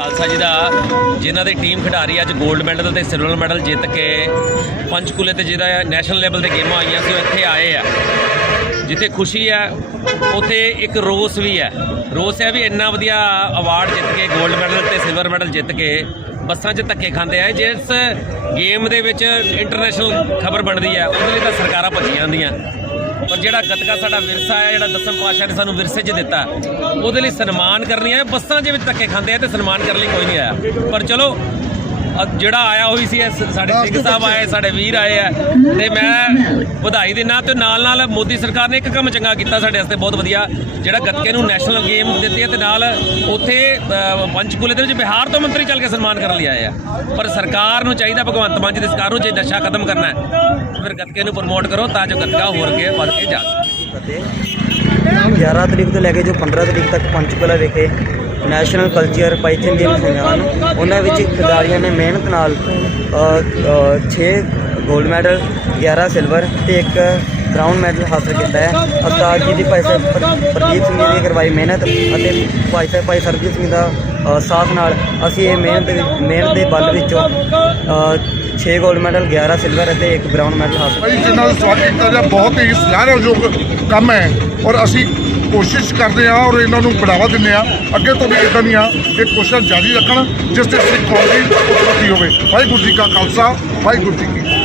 ਖਾਲਸਾ ਜੀ ਦਾ, ਜਿਨ੍ਹਾਂ ਦੀ ਟੀਮ ਖਿਡਾਰੀ ਅੱਜ 골ਡ ਮੈਡਲ ਤੇ ਸਿਲਵਰ ਮੈਡਲ ਜਿੱਤ ਕੇ ਪੰਚਕੂਲੇ ਤੇ ਜਿਹਦਾ ਨੈਸ਼ਨਲ ਲੈਵਲ ਤੇ ਗੇਮਾਂ ਆਈਆਂ ਸੀ, ਉਹ ਇੱਥੇ ਆਏ ਆ। ਜਿੱਥੇ ਖੁਸ਼ੀ ਹੈ ਉੱਥੇ ਇੱਕ ਰੋਸ ਵੀ ਹੈ ਰੋਸ ਹੈ ਵੀ ਇੰਨਾ ਵਧੀਆ ਅਵਾਰਡ ਜਿੱਤ ਕੇ 골ਡ ਮੈਡਲ ਤੇ ਸਿਲਵਰ ਮੈਡਲ ਜਿੱਤ ਕੇ ਬੱਸਾਂ 'ਚ ਧੱਕੇ ਖਾਂਦੇ ਆ। ਜਿਸ ਗੇਮ ਦੇ ਵਿੱਚ ਇੰਟਰਨੈਸ਼ਨਲ ਖਬਰ ਬਣਦੀ ਹੈ ਉਹਦੇ ਲਈ ਤਾਂ ਸਰਕਾਰਾਂ ਭੱਜੀਆਂ ਜਾਂਦੀਆਂ ਪਰ ਜਿਹੜਾ ਗੱਤਕਾ ਸਾਡਾ ਵਿਰਸਾ ਹੈ, ਜਿਹੜਾ ਦਸਮ ਪਾਤਸ਼ਾਹ ਨੇ ਸਾਨੂੰ ਵਿਰਸੇ 'ਚ ਦਿੱਤਾ, ਉਹਦੇ ਲਈ ਸਨਮਾਨ ਕਰਨੀ ਹੈ। ਬੱਸਾਂ 'ਚ ਵਿੱਚ ਧੱਕੇ ਖਾਂਦੇ ਆ ਤੇ ਸਨਮਾਨ ਕਰਨ ਲਈ ਕੋਈ ਨਹੀਂ ਆਇਆ। ਪਰ ਚਲੋ ਜਿਹੜਾ ਆਇਆ ਹੋਈ ਸੀ ਸਾਡੇ ਸਿੰਘ ਸਾਹਿਬ ਆਏ, ਸਾਡੇ ਵੀਰ ਆਏ ਆ। ਤੇ ਮੈਂ ਵਧਾਈ ਦੇਣਾ ਤੇ ਨਾਲ ਨਾਲ ਮੋਦੀ ਸਰਕਾਰ ਨੇ ਇੱਕ ਕੰਮ ਚੰਗਾ ਕੀਤਾ ਸਾਡੇ ਵਾਸਤੇ, ਬਹੁਤ ਵਧੀਆ। ਜਿਹੜਾ ਗੱਤਕੇ ਨੂੰ ਨੈਸ਼ਨਲ ਗੇਮ ਦਿੱਤੀ ਹੈ ਤੇ ਨਾਲ ਉੱਥੇ ਪੰਚਕੂਲੇ ਦੇ ਵਿੱਚ ਬਿਹਾਰ ਤੋਂ ਮੰਤਰੀ ਚੱਲ ਕੇ ਸਨਮਾਨ ਕਰਨ ਲਈ ਆਏ ਆ। ਪਰ ਸਰਕਾਰ ਨੂੰ ਚਾਹੀਦਾ ਭਗਵੰਤ ਮਾਨ ਜੀ ਦੀ ਸਰਕਾਰ ਨੂੰ ਜੇ ਨਸ਼ਾ ਖਤਮ ਕਰਨਾ ਹੈ ਫਿਰ ਗੱਤਕੇ ਨੂੰ ਪ੍ਰਮੋਟ ਕਰੋ ਤਾਂ ਜੋ ਗੱਤਕਾ ਹੋਰ ਅੱਗੇ ਵੱਧ ਕੇ ਜਾ ਸਕੇ। ਅਤੇ 11 ਤਰੀਕ ਤੋਂ ਲੈ ਕੇ ਜੋ 15 ਤਰੀਕ ਤੱਕ ਪੰਚਕੂਲਾ ਵਿਖੇ ਨੈਸ਼ਨਲ ਕਲਚਰ ਪਾਈਥਨ ਗੇਮਸ ਹੋਈਆਂ ਹਨ ਉਹਨਾਂ ਵਿੱਚ ਖਿਡਾਰੀਆਂ ਨੇ ਮਿਹਨਤ ਨਾਲ 6 ਗੋਲਡ ਮੈਡਲ 11 ਸਿਲਵਰ ਤੇ ਇੱਕ ਬ੍ਰਾਊਨ ਮੈਡਲ ਹਾਸਲ ਕੀਤਾ ਹੈ। ਉਸਤਾਦ ਜੀ ਦੀ ਭਾਈ ਸਾਹਿਬ ਪ੍ਰ- ਪ੍ਰਦੀਪ ਸਿੰਘ ਜੀ ਦੀ ਕਰਵਾਈ ਮਿਹਨਤ ਅਤੇ ਭਾਈ ਸਾਹਿਬ, ਭਾਈ ਸਰਜੀਤ ਸਿੰਘ ਦਾ ਸਾਥ ਨਾਲ ਅਸੀਂ ਇਹ ਮਿਹਨਤ ਮਿਹਨਤ ਦੇ ਬਲ ਵਿੱਚੋਂ 6 ਗੋਲਡ ਮੈਡਲ 11 ਸਿਲਵਰ ਅਤੇ ਇੱਕ ਬ੍ਰਾਊਨ ਮੈਡਲ ਹਾਸਲ ਭਾਈ ਜਿਨ੍ਹਾਂ ਦਾ ਸਵਾਗਤ ਕੀਤਾ ਜਾ ਬਹੁਤ ਹੀ ਸਲਾਹਯੋਗ ਕੰਮ ਹੈ ਔਰ ਅਸੀਂ ਕੋਸ਼ਿਸ਼ ਕਰਦੇ ਹਾਂ ਔਰ ਇਹਨਾਂ ਨੂੰ ਬੜਾਵਾ ਦਿੰਦੇ ਹਾਂ। ਅੱਗੇ ਤੋਂ ਵੀ ਇਦਾਂ ਦੀਆਂ ਇਹ ਕੋਸ਼ਿਸ਼ਾਂ ਜਾਰੀ ਰੱਖਣ, ਜਿਸ ਤੇ ਸਿੱਖ ਕੌਮ ਦੀ ਉન્નਤੀ ਹੋਵੇ। ਵਾਹਿਗੁਰੂ ਜੀ ਕਾ ਖਾਲਸਾ, ਵਾਹਿਗੁਰੂ ਜੀ ਕੀ